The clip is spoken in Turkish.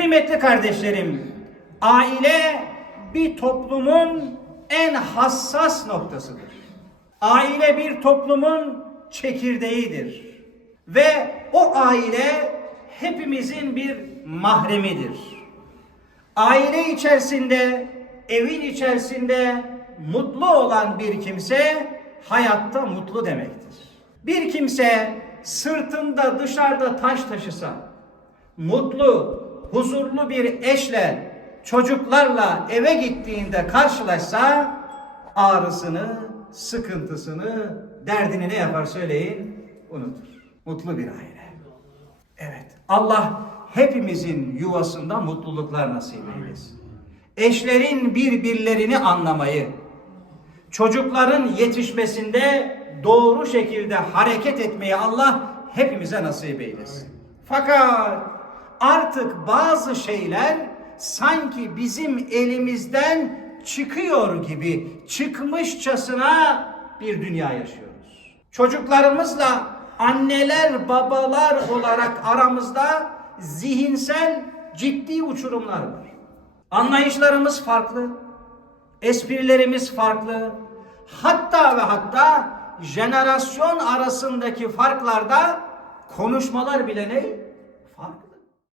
Kıymetli kardeşlerim, aile bir toplumun en hassas noktasıdır. Aile bir toplumun çekirdeğidir. Ve o aile hepimizin bir mahremidir. Aile içerisinde, evin içerisinde mutlu olan bir kimse hayatta mutlu demektir. Bir kimse sırtında dışarıda taş taşısa, mutlu, huzurlu bir eşle, çocuklarla eve gittiğinde karşılaşsa ağrısını, sıkıntısını, derdini ne yapar söyleyin? Unutur. Mutlu bir aile. Evet. Allah hepimizin yuvasında mutluluklar nasip eylesin. Eşlerin birbirlerini anlamayı, çocukların yetişmesinde doğru şekilde hareket etmeyi Allah hepimize nasip eylesin. Fakat artık bazı şeyler sanki bizim elimizden çıkıyor gibi çıkmışçasına bir dünya yaşıyoruz. Çocuklarımızla anneler babalar olarak aramızda zihinsel ciddi uçurumlar var. Anlayışlarımız farklı, esprilerimiz farklı. Hatta ve hatta jenerasyon arasındaki farklarda konuşmalar bile ne?